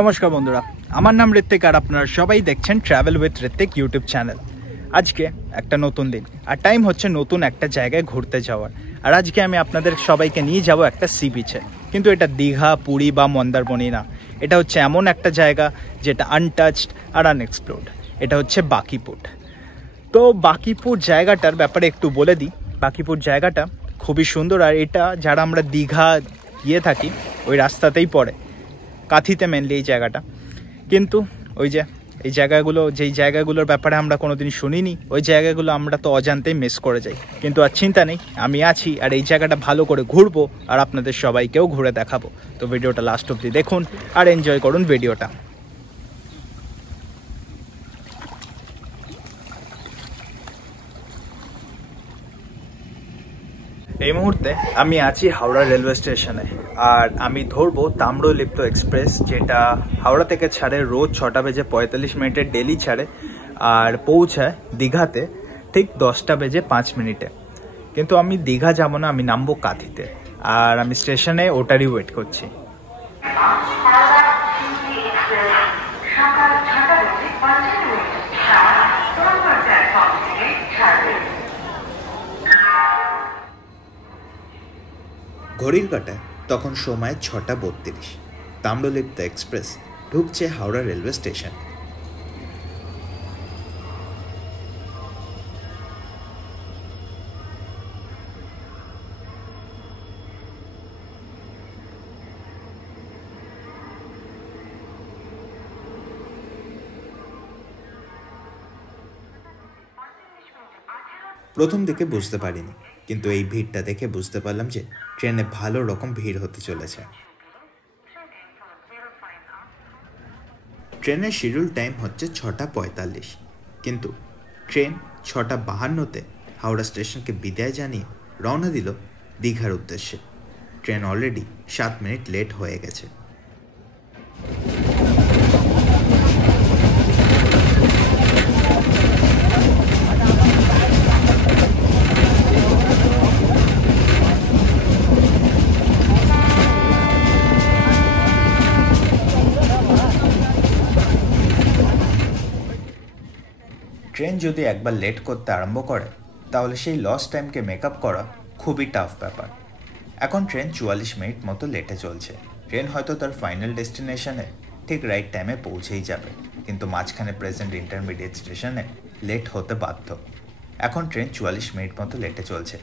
নমস্কার বন্ধুরা, আমার নাম ঋত্বিক আর আপনারা সবাই দেখছেন travel with Ritwik YouTube channel. আজকে একটা নতুন দিন আর টাইম হচ্ছে নতুন একটা জায়গায় ঘুরতে যাওয়ার। আর আজকে আমি আপনাদের সবাইকে নিয়ে যাব একটা সি বিচে, কিন্তু এটা দীঘা, পুরী বা মন্দারমণি না। এটা হচ্ছে এমন একটা জায়গা যেটা আনটাচড আর আনএক্সপ্লোর্ড। এটা হচ্ছে বাঁকিপুর। তো বাঁকিপুর জায়গাটার ব্যাপারে একটু বলে দিই। বাঁকিপুর জায়গাটা খুবই সুন্দর, আর এটা যারা আমরা দীঘা গিয়ে থাকি ওই রাস্তাতেই পড়ে, কাঁথিতে মেনলি এই জায়গাটা। কিন্তু ওই যে এই জায়গাগুলো, যেই জায়গাগুলোর ব্যাপারে আমরা কোনোদিন শুনিনি, ওই জায়গাগুলো আমরা তো অজান্তেই মিস করে যাই। কিন্তু আর চিন্তা নেই, আমি আছি আর এই জায়গাটা ভালো করে ঘুরবো আর আপনাদের সবাইকেও ঘুরে দেখাবো। তো ভিডিওটা লাস্ট অবধি দেখুন আর এনজয় করুন ভিডিওটা। এই মুহূর্তে আমি আছি হাওড়া রেলওয়ে স্টেশনে, আর আমি ধরবো তাম্রলিপ্ত এক্সপ্রেস, যেটা হাওড়া থেকে ছাড়ে রোজ 6:45 ডেলি ছাড়ে আর পৌঁছায় দীঘাতে ঠিক 10:05। কিন্তু আমি দীঘা যাবো না, আমি নামবো কাঁথিতে, আর আমি স্টেশনে ওটারই ওয়েট করছি। ঘড়ির কাঁটায় তখন সময় 6:32। তাম্রলিপ্ত এক্সপ্রেস ঢুকছে হাওড়া রেলওয়ে স্টেশন। প্রথম দিকে বুঝতে পারিনি, কিন্তু এই ভিড়টা দেখে বুঝতে পারলাম যে ট্রেনে ভালো রকম ভিড় হতে চলেছে। ট্রেনের শিডিউল টাইম হচ্ছে 6:45, কিন্তু ট্রেন 6:52-তে হাওড়া স্টেশনকে বিদায় জানিয়ে রওনা দিল দীঘার উদ্দেশ্যে। ট্রেন অলরেডি 7 মিনিট লেট হয়ে গেছে। ট্রেন যদি একবার লেট করতে আরম্ভ করে তাহলে সেই লস টাইমকে মেকআপ করা খুবই টাফ ব্যাপার। এখন ট্রেন 44 মিনিট মতো লেটে চলছে। ট্রেন হয়তো তার ফাইনাল ডেস্টিনেশনে ঠিক রাইট টাইমে পৌঁছেই যাবে, কিন্তু মাঝখানে প্রেজেন্ট ইন্টারমিডিয়েট স্টেশনে লেট হতে বাধ্য। এখন ট্রেন 44 মিনিট মতো লেটে চলছে।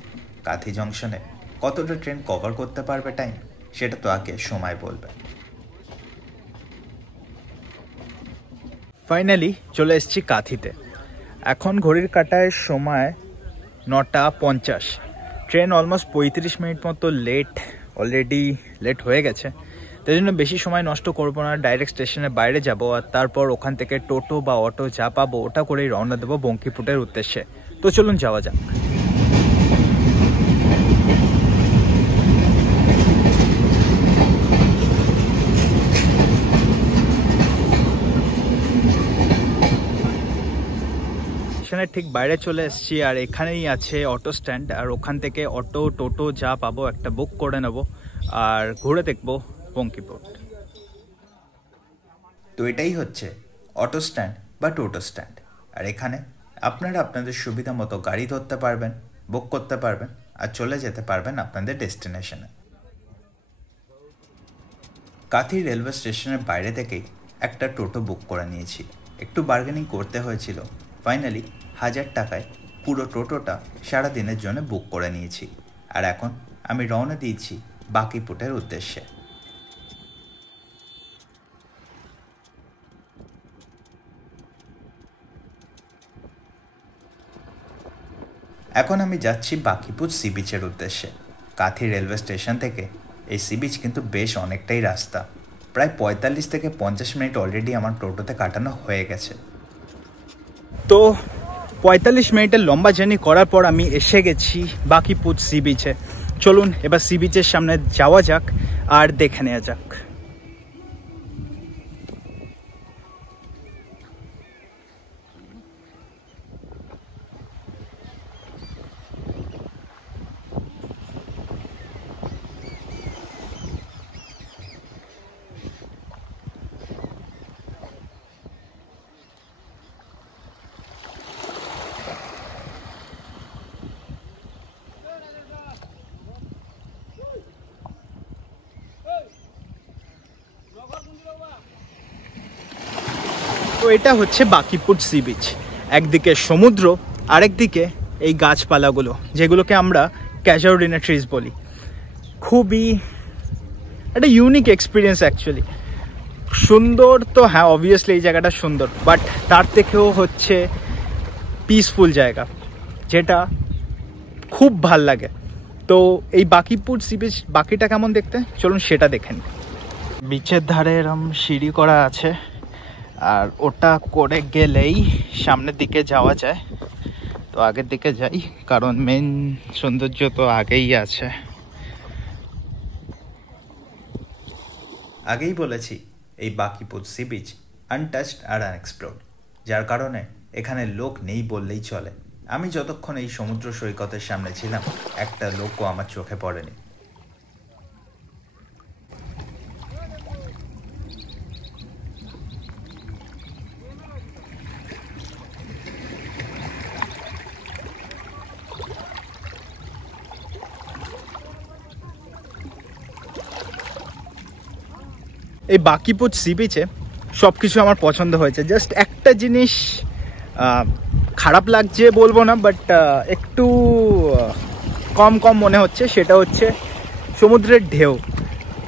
কাঁথি জংশনে কতটা ট্রেন কভার করতে পারবে টাইম, সেটা তো আগে সময় বলবে। ফাইনালি চলে এসেছি কাঁথিতে। এখন ঘড়ির কাঁটায় সময় 9:50। ট্রেন অলমোস্ট 35 মিনিট মতো অলরেডি লেট হয়ে গেছে। তাই জন্য বেশি সময় নষ্ট করবো না, ডাইরেক্ট স্টেশনের বাইরে যাব আর তারপর ওখান থেকে টোটো বা অটো যা পাবো ওটা করেই রওনা দেবো বাঁকিপুরের উদ্দেশ্যে। তো চলুন যাওয়া যাক। ঠিক বাইরে চলে এসেছি, আর এখানেই আছে অটো স্ট্যান্ড, আর ওখান থেকে অটো টোটো যা পাবো একটা বুক করে নেব আর ঘুরে দেখবো বাঁকিপুর। তো এটাই হচ্ছে অটো স্ট্যান্ড বা টোটো স্ট্যান্ড, আর এখানে আপনারা আপনাদের সুবিধা মতো গাড়ি ধরতে পারবেন, বুক করতে পারবেন আর চলে যেতে পারবেন আপনাদের ডেস্টিনেশনে। কাঁথি রেলওয়ে স্টেশনের বাইরে থেকেই একটা টোটো বুক করে নিয়েছি। একটু বার্গেনিং করতে হয়েছিল, ফাইনালি 1000 টাকায় পুরো টোটোটা সারাদিনের জন্য বুক করে নিয়েছি। আর এখন আমি রওনা দিয়েছি বাঁকিপুরের উদ্দেশ্যে। এখন আমি যাচ্ছি বাঁকিপুর সি বিচের উদ্দেশ্যে। কাঁথি রেলওয়ে স্টেশন থেকে এই সি বিচ কিন্তু বেশ অনেকটাই রাস্তা, প্রায় 45 থেকে 50 মিনিট অলরেডি আমার টোটোতে কাটানো হয়ে গেছে। তো 45 মিনিটের লম্বা জার্নি করার পর আমি এসে গেছি বাঁকিপুর সি বিচে। চলুন এবার সি বিচের সামনে যাওয়া যাক আর দেখে নেওয়া যাক। তো এটা হচ্ছে বাকিপুর সি বিচ। একদিকে সমুদ্র, আরেকদিকে এই গাছপালাগুলো, যেগুলোকে আমরা ক্যাজাউরিনা ট্রিজ বলি। খুবই একটা ইউনিক এক্সপিরিয়েন্স অ্যাকচুয়ালি। সুন্দর তো হ্যাঁ, অবভিয়াসলি এই জায়গাটা সুন্দর, বাট তার থেকেও হচ্ছে পিসফুল জায়গা, যেটা খুব ভাল লাগে। তো এই বাকিপুর সি বিচ বাকিটা কেমন দেখতে, চলুন সেটা দেখেন। বিচের ধারে এরম সিঁড়ি করা আছে, আর ওটা করে গেলেই সামনের দিকে যাওয়া যায়। তো আগের দিকে যাই, কারণ মেন সৌন্দর্য তো আগেই আছে। আগেই বলেছি এই বাকিপুর সি বিচ আনটাচড আর আনএক্সপ্লোর্ড, যার কারণে এখানে লোক নেই বললেই চলে। আমি যতক্ষণ এই সমুদ্র সৈকতের সামনে ছিলাম, একটা লোকও আমার চোখে পড়েনি। এই বাকিপুর সি বিচে সব কিছু আমার পছন্দ হয়েছে। জাস্ট একটা জিনিস খারাপ লাগছে বলবো না, বাট একটু কম কম মনে হচ্ছে, সেটা হচ্ছে সমুদ্রের ঢেউ।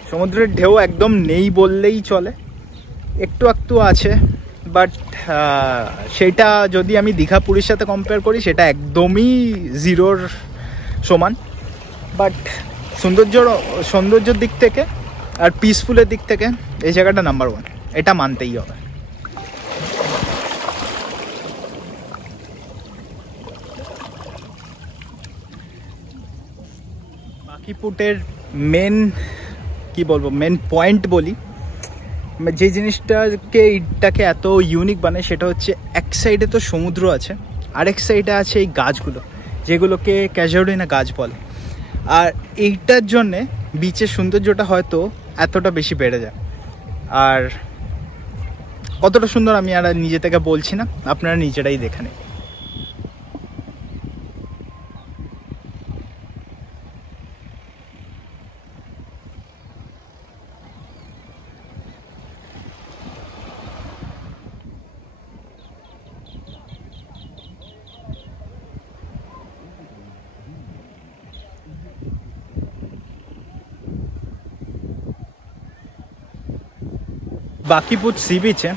সমুদ্রের ঢেউ একদম নেই বললেই চলে, একটু একটু আছে, বাট সেটা যদি আমি দীঘা পুরীর সাথে কম্পেয়ার করি, সেটা একদমই জিরোর সমান। বাট সৌন্দর্যের দিক থেকে আর পিসফুলের দিক থেকে এই জায়গাটা নাম্বার 1, এটা মানতেই হবে। বাকিপুরের মেন কি বলবো, মেন পয়েন্ট বলি, যে জিনিসটাকে এটাকে এত ইউনিক বানায়, সেটা হচ্ছে এক সাইডে তো সমুদ্র আছে, আরেক সাইডে আছে এই গাছগুলো, যেগুলোকে ক্যাজাউরিনা গাছ বলে। আর এইটার জন্যে বিচের সৌন্দর্যটা হয়তো এতটা বেশি বেড়ে যায়। আর কতটা সুন্দর আমি আর নিজে থেকে বলছি না, আপনারা নিজেরাই দেখে নিন। বাকিপুর সি বিচে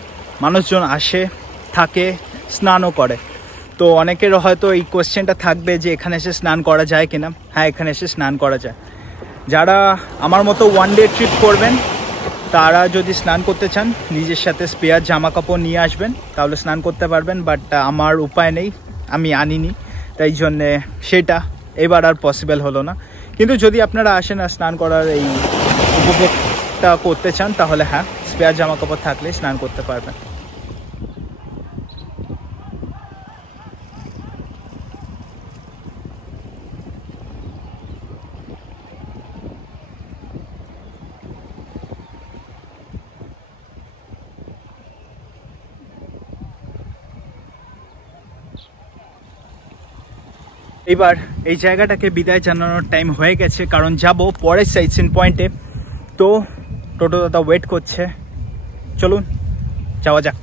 মানুষজন আসে, থাকে, স্নানও করে। তো অনেকের হয়তো এই কোয়েশ্চেনটা থাকবে যে এখানে এসে স্নান করা যায় কিনা। হ্যাঁ, এখানে এসে স্নান করা যায়। যারা আমার মতো ওয়ান ডে ট্রিপ করবেন, তারা যদি স্নান করতে চান, নিজের সাথে স্পেয়ার জামা কাপড় নিয়ে আসবেন, তাহলে স্নান করতে পারবেন। বাট আমার উপায় নেই, আমি আনিনি, তাই জন্যে সেটা এবার আর পসিবল হলো না। কিন্তু যদি আপনারা আসেন আর স্নান করার এই উপভোগটা করতে চান, তাহলে হ্যাঁ, স্পেয়ার জামা কাপড় থাকলে স্নান করতে পারবেন। এবার এই জায়গাটাকে বিদায় জানানোর টাইম হয়ে গেছে, কারণ যাব পরের সাইট সিন পয়েন্টে। তো টোটো দাদা ওয়েট করছে, চলুন যাওয়া যাক।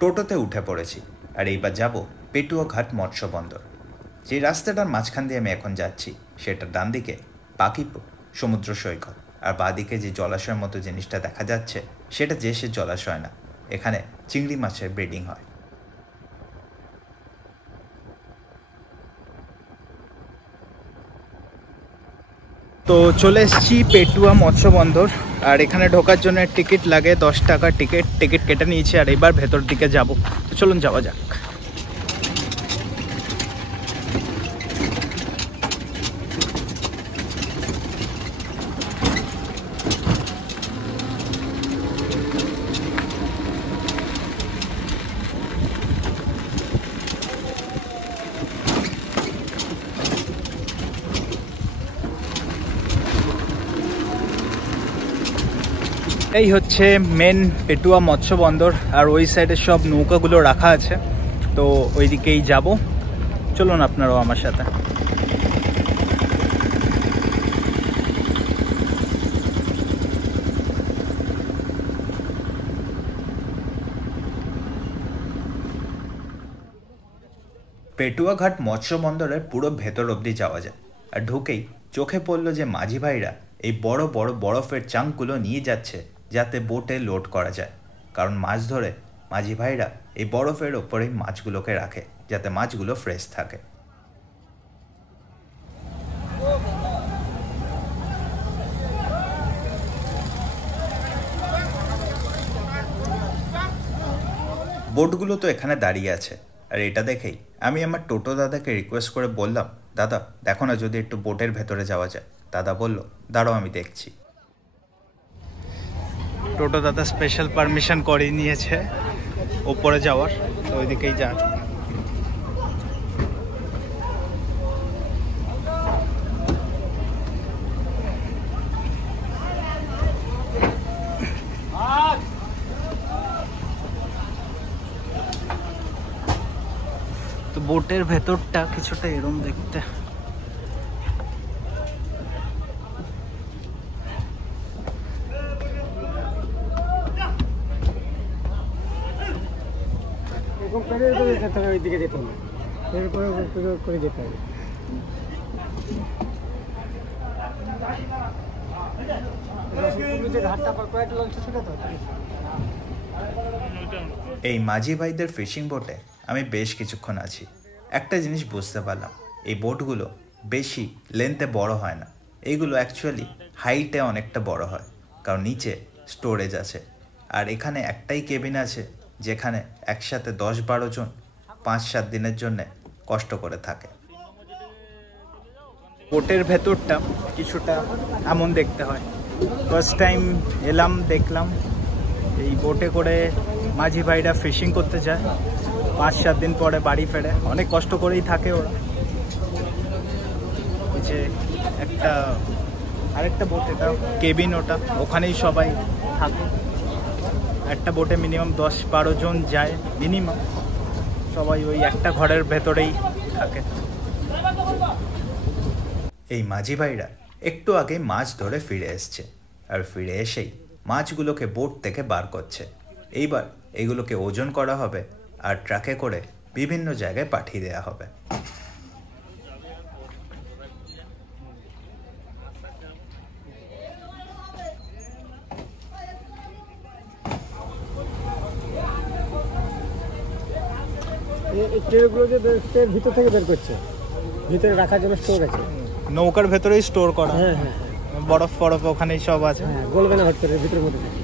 টোটোতে উঠে পড়েছি, আর এইবার যাব পেটুয়া ঘাট মৎস্য বন্দর। যে রাস্তাটার মাঝখান দিয়ে আমি এখন যাচ্ছি, সেটার ডান দিকে বাকিপুর সমুদ্র সৈকত, আর বাঁদিকে যে জলাশয়ের মতো জিনিসটা দেখা যাচ্ছে, সেটা যে সে জলাশয় না, এখানে চিংড়ি মাছের ব্রিডিং হয়। তো চলে এসেছি পেটুয়া মৎস্য বন্দর, আর এখানে ঢোকার জন্য টিকিট লাগে 10 টাকা টিকিট কেটে নিয়েছি, আর এবার ভেতর দিকে যাব। তো চলুন যাওয়া যাক। এই হচ্ছে মেন পেটুয়া মৎস্য বন্দর, আর ওই সাইডে সব নৌকাগুলো রাখা আছে। তো ওই দিকেই যাব, চলুন আপনারাও আমার সাথে। পেটুয়া ঘাট মৎস্য বন্দরের পুরো ভেতর অবধি যাওয়া যায়। আর ঢুকেই চোখে পড়ল যে মাঝি ভাইরা এই বড় বড় বরফের চাংগুলো নিয়ে যাচ্ছে যাতে বোটে লোড করা যায়। কারণ মাছ ধরে মাঝি ভাইরা এই বরফের ওপরেই মাছগুলোকে রাখে যাতে মাছগুলো ফ্রেশ থাকে। বোটগুলো তো এখানে দাঁড়িয়ে আছে, আর এটা দেখেই আমি আমার টোটো দাদাকে রিকোয়েস্ট করে বললাম, দাদা দেখো না যদি একটু বোটের ভেতরে যাওয়া যায়। দাদা বলল, দাঁড়াও আমি দেখছি। টোটো দাদা স্পেশাল পারমিশন করে নিয়েছে ওপরে যাওয়ার, তো ওইদিকেই যান। তো বোটের ভেতরটা কিছুটা এরম দেখতে। ওইদিকে যেতে হবে, এরপরে করে যেতে হবে। এই মাঝি ভাইদের ফিশিং বোটে আমি বেশ কিছুক্ষণ আছি। একটা জিনিস বুঝতে পারলাম, এই বোটগুলো বেশি লেন্থে বড় হয় না, এইগুলো অ্যাকচুয়ালি হাইটে অনেকটা বড় হয়, কারণ নিচে স্টোরেজ আছে। আর এখানে একটাই কেবিন আছে যেখানে একসাথে 10-12 জন 5-7 দিনের জন্য কষ্ট করে থাকে। বোটের ভেতরটা কিছুটা এমন দেখতে হয়। ফার্স্ট টাইম এলাম, দেখলাম এই বোটে করে মাঝি ভাইরা ফিশিং করতে যায়, 5-7 দিন পরে বাড়ি ফেরে, অনেক কষ্ট করেই থাকে ওরা। যে একটা আরেকটা বোট, এটা কেবিন, ওটা ওখানেই সবাই থাকে। একটা বোটে মিনিমাম 10-12 জন যায় মিনিমাম, সবাই ওই একটা ঘরের ভেতরেই থাকে। এই মাঝি ভাইরা একটু আগে মাছ ধরে ফিরে এসছে, আর ফিরে এসেই মাছগুলোকে বোট থেকে বার করছে। এইবার এগুলোকে ওজন করা হবে আর ট্রাকে করে বিভিন্ন জায়গায় পাঠিয়ে দেওয়া হবে। এই ট্রেগুলো যে ভিতর থেকে বের করছে, ভিতরে রাখার জন্য স্টোর আছে, নৌকার ভেতরেই স্টোর করা। হ্যাঁ হ্যাঁ, বরফ ফরফ ওখানেই সব আছে। হ্যাঁ, গলবে না হট করে ভিতরের মধ্যে থাকে।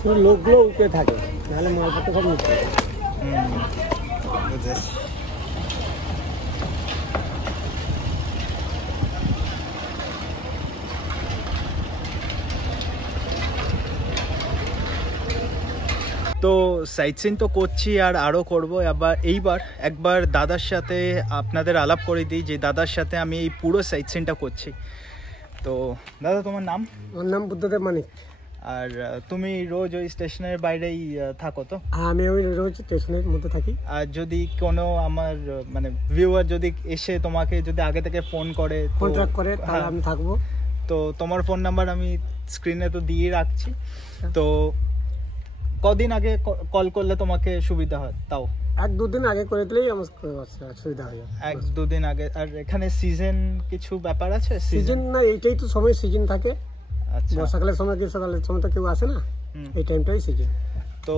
শুধু লোকগুলো উপরে থাকে, নাহলে মালপত্র সব নিচ্ছে। তো সাইট সিন তো করছি আর আরও করবো। এইবার একবার দাদার সাথে আপনাদের আলাপ করে দিই, যে দাদার সাথে আমি এই পুরো সাইট সিনটা করছি। তো দাদা, তোমার নাম? আমার নাম বুদ্ধদেব মানিক। আর তুমি রোজ ওই স্টেশনের বাইরেই থাকো তো? আমি ওই রোজ স্টেশনের মধ্যে থাকি। আর যদি কোনো আমার মানে ভিউয়ার যদি এসে তোমাকে যদি আগে থেকে ফোন করে, কন্ট্যাক্ট করে, তাহলে আমি থাকবো। তো তোমার ফোন নাম্বার আমি স্ক্রিনে তো দিয়ে রাখছি। তো কদিন আগে কল করলে তোমাকে সুবিধা হয়? তাও 1-2 দিন আগে করে দিলেই আমার সুবিধা হয়। 1-2 দিন আগে। আর এখানে সিজন কিছু ব্যাপার আছে? সিজন না, এইটাই তো সময়, সিজন থাকে। আচ্ছা, বর্ষাকালের সময়, গ্রীষ্মকালের সময় তো কেউ আসে না, এই টাইমটাই সিজন। তো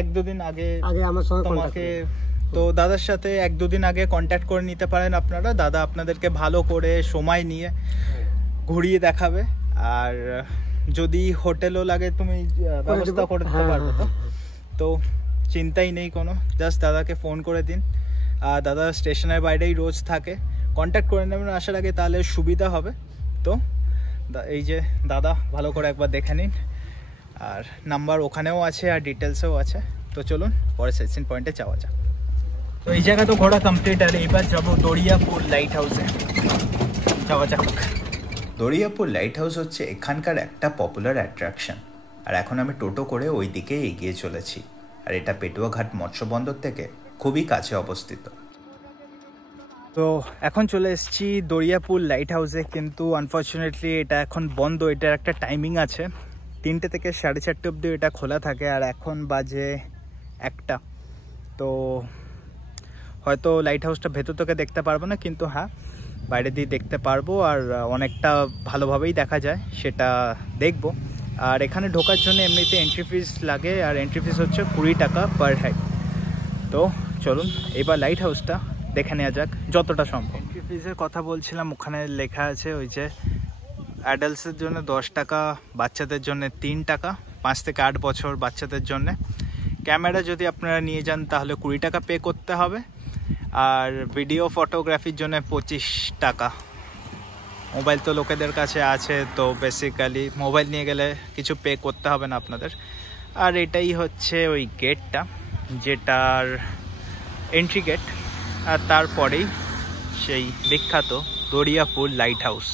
1-2 দিন আগে আমার সঙ্গে তোমাকে, তো দাদার সাথে 1-2 দিন আগে কন্ট্যাক্ট করে নিতে পারেন আপনারা। দাদা আপনাদেরকে ভালো করে সময় নিয়ে ঘুরিয়ে দেখাবে। আর যদি হোটেলও লাগে তুমি ব্যবস্থা করে দিতে পারবে তো? তো চিন্তাই নেই কোনো, জাস্ট দাদাকে ফোন করে দিন। আর দাদা স্টেশনের বাইরেই রোজ থাকে, কন্ট্যাক্ট করে নেবেন আসার আগে, তাহলে সুবিধা হবে। তো এই যে দাদা, ভালো করে একবার দেখে নিন। আর নাম্বার ওখানেও আছে আর ডিটেলসও আছে। তো চলুন পরে সাইট সিন পয়েন্টে যাওয়া যাক। তো এই জায়গা তো ঘোরা কমপ্লিট, আর এইবার যাবো দরিয়াপুর লাইট হাউসে। যাওয়া যাক। দরিয়াপুর লাইট হাউস হচ্ছে এখানকার একটা পপুলার অ্যাট্রাকশন, আর এখন আমি টোটো করে ওই দিকে এগিয়ে চলেছি। আর এটা পেটুয়া ঘাট মৎস্য বন্দর থেকে খুবই কাছে অবস্থিত। তো এখন চলে এসেছি দরিয়াপুর লাইট হাউসে, কিন্তু আনফর্চুনেটলি এটা এখন বন্ধ। এটার একটা টাইমিং আছে, 3টে থেকে 4:30 অবধি এটা খোলা থাকে। আর এখন বাজে একটা। তো হয়তো লাইট হাউসটা ভেতর থেকে দেখতে পারবো না, কিন্তু হ্যাঁ বাইরে দিয়ে দেখতে পারবো, আর অনেকটা ভালোভাবেই দেখা যায় সেটা দেখব। আর এখানে ঢোকার জন্য এমনিতে এন্ট্রি ফিস লাগে, আর এন্ট্রি ফিস হচ্ছে 20 টাকা পার হেড। তো চলুন এবার লাইট হাউসটা দেখে নেওয়া যাক যতটা সম্ভব। এন্ট্রি ফিসের কথা বলছিলাম, ওখানে লেখা আছে ওই যে অ্যাডাল্টসের জন্য 10 টাকা, বাচ্চাদের জন্য 3 টাকা, 5 থেকে 8 বছর বাচ্চাদের জন্য। ক্যামেরা যদি আপনারা নিয়ে যান তাহলে 20 টাকা পে করতে হবে, আর ভিডিও ফটোগ্রাফির জন্য 25 টাকা। মোবাইল তো লোকেদের কাছে আছে, তো বেসিক্যালি মোবাইল নিয়ে গেলে কিছু পে করতে হবে না আপনাদের। আর এটাই হচ্ছে ওই গেটটা, যেটার এন্ট্রি গেট, আর তারপরেই সেই বিখ্যাত দরিয়াপুর লাইট হাউস।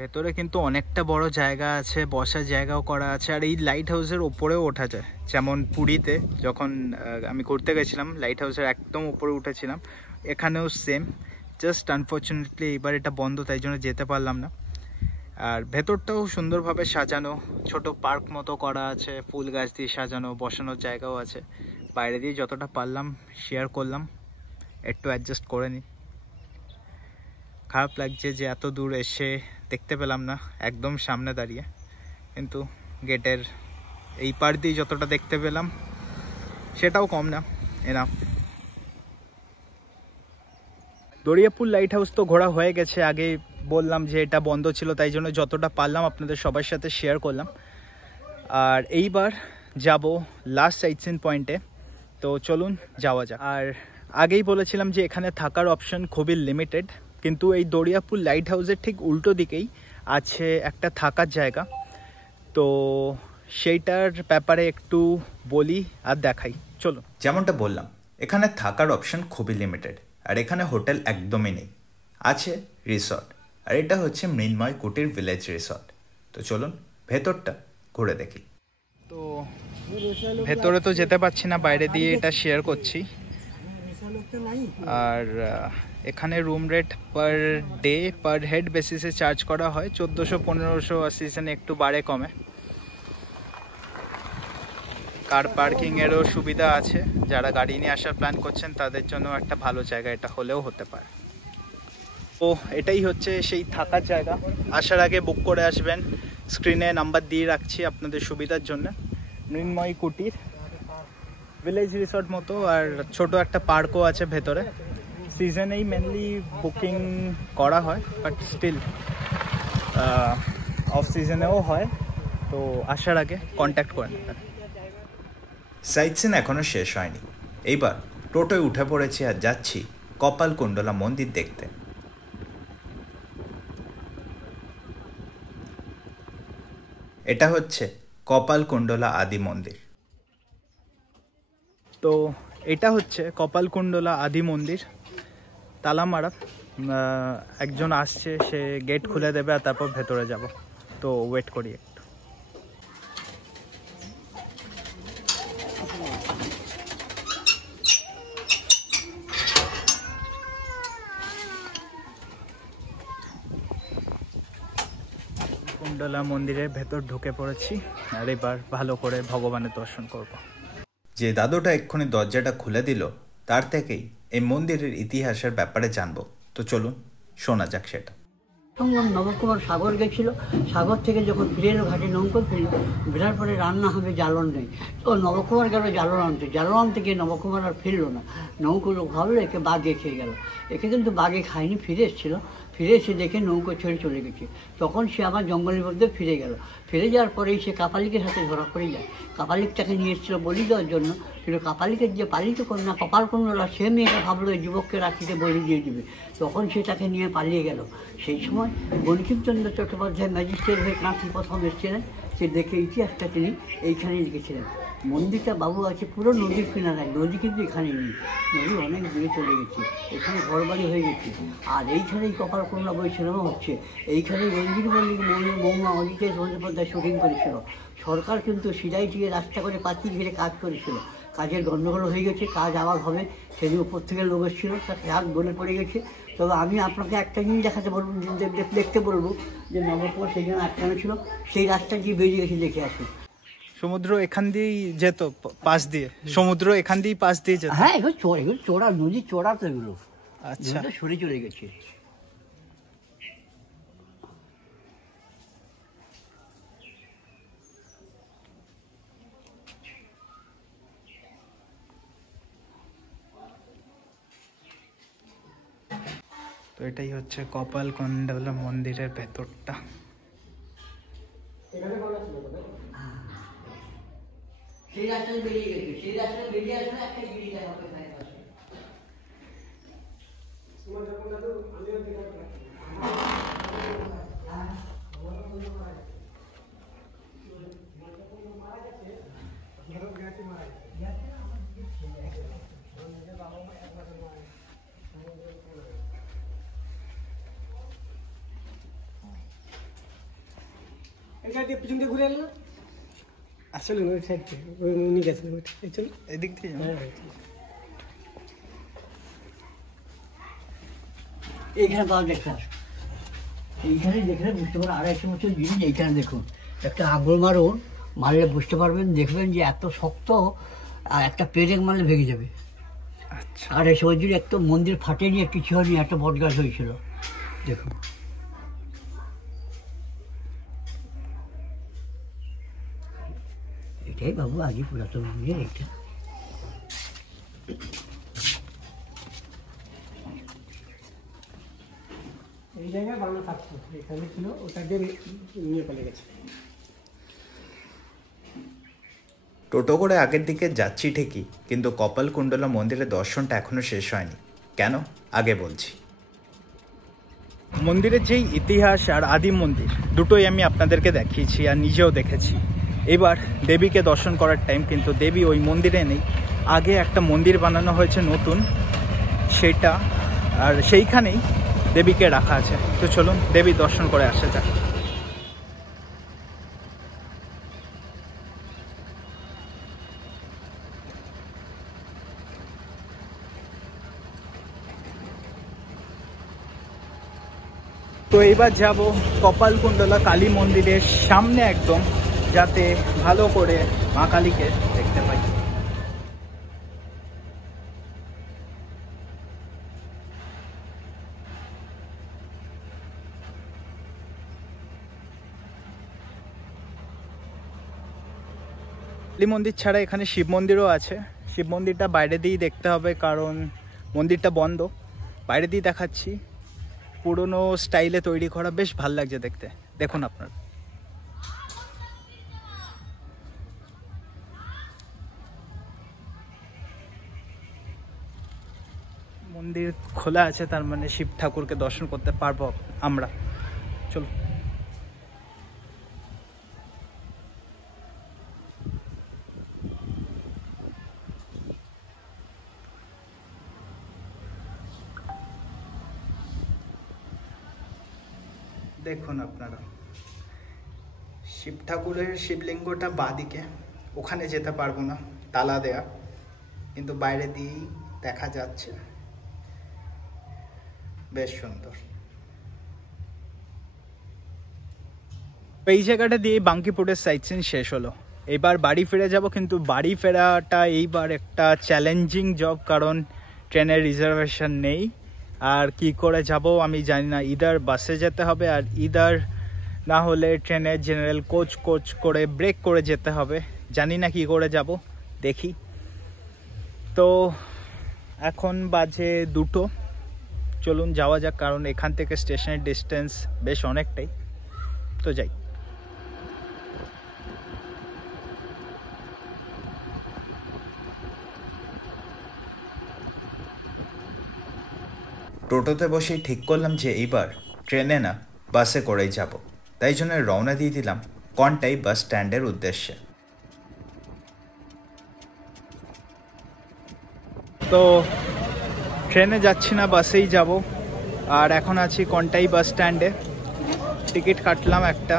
ভেতরে কিন্তু অনেকটা বড় জায়গা আছে, বসার জায়গাও করা আছে, আর এই লাইট হাউসের ওপরেও ওঠা যায়। যেমন পুরীতে যখন আমি ঘুরতে গেছিলাম লাইট হাউসের একদম উপরে উঠেছিলাম, এখানেও সেম। জাস্ট আনফর্চুনেটলি এবার এটা বন্ধ, তাই জন্য যেতে পারলাম না। আর ভেতরটাও সুন্দরভাবে সাজানো, ছোট পার্ক মতো করা আছে, ফুল গাছ দিয়ে সাজানো, বসানোর জায়গাও আছে। বাইরে দিয়ে যতটা পারলাম শেয়ার করলাম, একটু অ্যাডজাস্ট করে নিই। খারাপ লাগছে যে এত দূর এসে দেখতে পেলাম না একদম সামনে দাঁড়িয়ে, কিন্তু গেটের এই পার দিয়ে যতটা দেখতে পেলাম সেটাও কম না, এনাফ। দরিয়াপুর লাইট হাউস তো ঘোরা হয়ে গেছে, আগে বললাম যে এটা বন্ধ ছিল, তাই জন্য যতটা পারলাম আপনাদের সবার সাথে শেয়ার করলাম। আর এইবার যাব লাস্ট সাইট সিন পয়েন্টে, তো চলুন যাওয়া যাক। আর আগেই বলেছিলাম যে এখানে থাকার অপশন খুবই লিমিটেড, কিন্তু এই দরিয়াপুর লাইট হাউসের ঠিক উল্টো দিকেই আছে একটা থাকার জায়গা। তো সেইটার ব্যাপারে একটু বলি আর দেখাই, চলুন। যেমনটা বললাম এখানে থাকার অপশন খুবই লিমিটেড, আর এখানে হোটেল একদমই নেই, আছে রিসর্ট, আর এটা হচ্ছে মৃন্ময় কুটির ভিলেজ রিসর্ট। তো চলুন ভেতরটা ঘুরে দেখি। তো ভেতরে তো যেতে পারছি না, বাইরে দিয়ে এটা শেয়ার করছি। আর এখানে room rate per day per head বেসিসে চার্জ করা হয় 1400-1500, আর সিজনে একটু বাড়ে কমে। কার পার্কিংয়েরও সুবিধা আছে, যারা গাড়ি নিয়ে আসার প্ল্যান করছেন তাদের জন্য একটা ভালো জায়গা এটা হলেও হতে পারে। তো এটাই হচ্ছে সেই থাকার জায়গা। আসার আগে বুক করে আসবেন, স্ক্রিনে নাম্বার দিয়ে রাখছি আপনাদের সুবিধার জন্য। মৃন্ময় কুটির ভিলেজ রিসর্ট মতো, আর ছোট একটা পার্কও আছে ভেতরে। সিজনেই মেনলি বুকিং করা হয়, বাট স্টিল অফ সিজনেও হয়, তো আসার আগে কন্ট্যাক্ট করে নেবেন। সাইট সিন এখনও শেষ হয়নি, এইবার টোটোয় উঠে পড়েছি আর যাচ্ছি কপালকুণ্ডলা মন্দির দেখতে। এটা হচ্ছে কপালকুণ্ডলা আদি মন্দির। তো এটা হচ্ছে কপালকুণ্ডলা আদি মন্দির, তালামারা। একজন আসছে, সে গেট খুলে দেবে আর তারপর ভেতরে যাব, তো ওয়েট করি একটু। কুণ্ডলা মন্দিরের ভেতর ঢুকে পড়েছি, আর এবার ভালো করে ভগবানের দর্শন করব। যে দাদুটা এক্ষুনি দরজাটা খুলে দিল, তার থেকেই এই মন্দিরের ইতিহাসের ব্যাপারে জানবো। তো চলুন শোনা যাক সেটা। নবকুমার সাগর গেছিল, সাগর থেকে যখন ফিরে এলো ঘাটে নৌকো ফিরল, ফেরার পরে রান্না হবে, জ্বালন নেই। তো নবকুমার গেল জ্বালন আনতে গিয়ে নবকুমার আর ফিরলো না। নৌকো লোক ভাবলো একে বাঘে খেয়ে গেল, একে কিন্তু বাঘে খায়নি, ফিরে এসেছিলো। ফিরে এসে দেখে নৌকো ছেড়ে চলে গেছে। তখন সে আবার জঙ্গলের মধ্যে ফিরে গেল। ফিরে যাওয়ার পরেই সে কাপালিকের হাতে ধরা পড়ে যায়। কাপালিক তাকে নিয়ে এসেছিলো বলি দেওয়ার জন্য, কিন্তু কাপালিকের যে পালিত কন্যা কপালকুণ্ডলা, সে মেয়েটা ভাবলো এই যুবককে রাখিতে বলি দিয়ে দিবে। তখন সে তাকে নিয়ে পালিয়ে গেল। সেই সময় বঙ্কিমচন্দ্র চট্টোপাধ্যায় ম্যাজিস্ট্রেট হয়ে কাঁথি প্রথম এসেছিলেন, সে দেখে ইতিহাসটা তিনি এইখানেই লিখেছিলেন। মন্দিরটা বাবু আছে পুরো নদীর কিনারায়, নদী কিন্তু এখানে নেই, নদী অনেক দূরে চলে গেছে, এখানে ঘরবাড়ি হয়ে গেছে। আর এইখানেই কপালকুণ্ডলা বই সিনেমা হচ্ছে, এইখানেই রঞ্জিত মল্লিক মৌমা অজিতেশ বন্দ্যোপাধ্যায় শুটিং করেছিল। সরকার কিন্তু সিরাই দিয়ে রাস্তা করে পাঁচিল ঘিরে কাজ করেছিল। কাজের গণ্ডগোল হয়ে গেছে, কাজ আবার হবে, সেদিন উপর থেকে লোক এসেছিল, তার হাত গলে পড়ে গেছে। তবে আমি আপনাকে একটা জিনিস দেখাতে বলবো, দেখতে বলবো যে নবকুমার সেই জন্য আটকানো ছিল, সেই রাস্তা দিয়ে বেরিয়ে গেছে, দেখে আসুন। সমুদ্র এখান দিয়েই যেত, পাশ দিয়ে সমুদ্র এখান দিয়েই পাশ দিয়ে যেত। হ্যাঁ, এগুলো চোরা, নদী চোরা তো এগুলো। আচ্ছা, সরে চলে গেছে। তো এটাই হচ্ছে কপালকুণ্ডলা মন্দিরের ভেতরটা। সেই রাস্তায় বেরিয়ে গেছে, সেই রাস্তায় বেরিয়ে আসলে একটা গিরি দেখা হবে এখানে পাশে। পিছন দিয়ে ঘুরে এলো না, আসলে ওই সাইড থেকে উনি গেছেন, চলো এদিক দিয়ে এইখানে পাওয়া দেখতে আসো, এইখানে দেখলে বুঝতে পারো 250 বছর জিনিস। এইখানে দেখুন, একটা আঙুল মারুন, মারলে বুঝতে পারবেন, দেখবেন যে এত শক্ত, আর একটা পেরেক মারলে ভেঙে যাবে। আচ্ছা, 250 বছর একটা মন্দির ফাটেনি, কিছু হয়নি, একটা বট গাছ হয়েছিল, দেখুন। এটাই বাবু আগে পুরাতন মন্দির, এটা। এই জায়গায় বাংলা থাকতো, এখানে ছিল, ওটা দিয়ে নিয়ে পালিয়ে গেছে। টোটো করে আগের দিকে যাচ্ছি ঠিকই, কিন্তু কপালকুণ্ডলা মন্দিরের দর্শনটা এখনো শেষ হয়নি। কেন, আগে বলছি। মন্দিরের যেই ইতিহাস আর আদি মন্দির দুটোই আমি আপনাদেরকে দেখিয়েছি আর নিজেও দেখেছি। এবার দেবীকে দর্শন করার টাইম, কিন্তু দেবী ওই মন্দিরে নেই। আগে একটা মন্দির বানানো হয়েছে নতুন, সেটা, আর সেইখানেই দেবীকে রাখা আছে। তো চলুন দেবী দর্শন করে আসা যাক। তো এবার যাব কপালকুণ্ডলা কালী মন্দিরের সামনে একদম, যাতে ভালো করে মা কালীকে দেখতে পাই। কালী মন্দির ছাড়া এখানে শিব মন্দিরও আছে। শিব মন্দিরটা বাইরে দিয়েই দেখতে হবে, কারণ মন্দিরটা বন্ধ। বাইরে দিয়ে দেখাচ্ছি, পুরনো স্টাইলে তৈরি করা, বেশ ভাল লাগছে দেখতে, দেখুন আপনারা। মন্দির খোলা আছে, তার মানে শিব ঠাকুরকে দর্শন করতে পারবো আমরা। চলো। দেখুন আপনারা, শিব ঠাকুরের শিবলিঙ্গটা বাঁদিকে, ওখানে যেতে পারবো না, তালা দেয়া, কিন্তু বাইরে দিয়েই দেখা যাচ্ছে, বেশ সুন্দর। এই জায়গাটা দিয়ে বাঙ্কিপুরের সাইট সিন শেষ হলো। এবার বাড়ি ফিরে যাব, কিন্তু বাড়ি ফেরাটা এইবার একটা চ্যালেঞ্জিং জব, কারণ ট্রেনের রিজার্ভেশন নেই। আর কি করে যাব আমি জানি না, ইদার বাসে যেতে হবে, আর ইদার না হলে ট্রেনের জেনারেল কোচ করে ব্রেক করে যেতে হবে। জানি না কি করে যাব, দেখি। তো এখন বাজে 2টো, চলুন যাওয়া যাক, কারণ এখান থেকে স্টেশনের ডিস্টেন্স বেশ অনেকটাই। তো যাই। টোটোতে বসেই ঠিক করলাম যে এইবার ট্রেনে না, বাসে করেই যাব। তাই জন্য রওনা দিয়ে দিলাম কন্টাই বাস স্ট্যান্ডের উদ্দেশ্যে। তো ট্রেনে যাচ্ছি না, বাসেই যাব। আর এখন আছি কন্টাই বাস স্ট্যান্ডে। টিকিট কাটলাম একটা,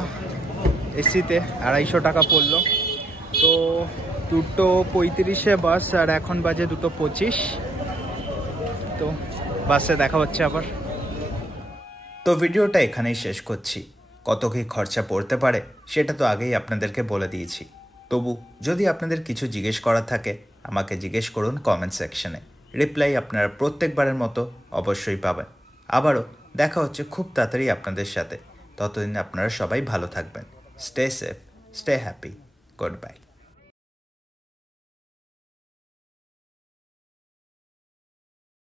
এসিতে 250 টাকা পড়লো। তো 2:35 বাস, আর এখন বাজে 2:25। তো বাসে দেখা হচ্ছে আবার। তো ভিডিওটা এখানেই শেষ করছি। কত কী খরচা পড়তে পারে সেটা তো আগেই আপনাদেরকে বলে দিয়েছি। তবু যদি আপনাদের কিছু জিজ্ঞেস করার থাকে আমাকে জিজ্ঞেস করুন কমেন্ট সেকশনে। রিপ্লাই আপনারা প্রত্যেকবারের মতো অবশ্যই পাবেন। আবারও দেখা হচ্ছে খুব তাড়াতাড়ি আপনাদের সাথে। ততদিন আপনারা সবাই ভালো থাকবেন। Stay safe, stay happy, good bye.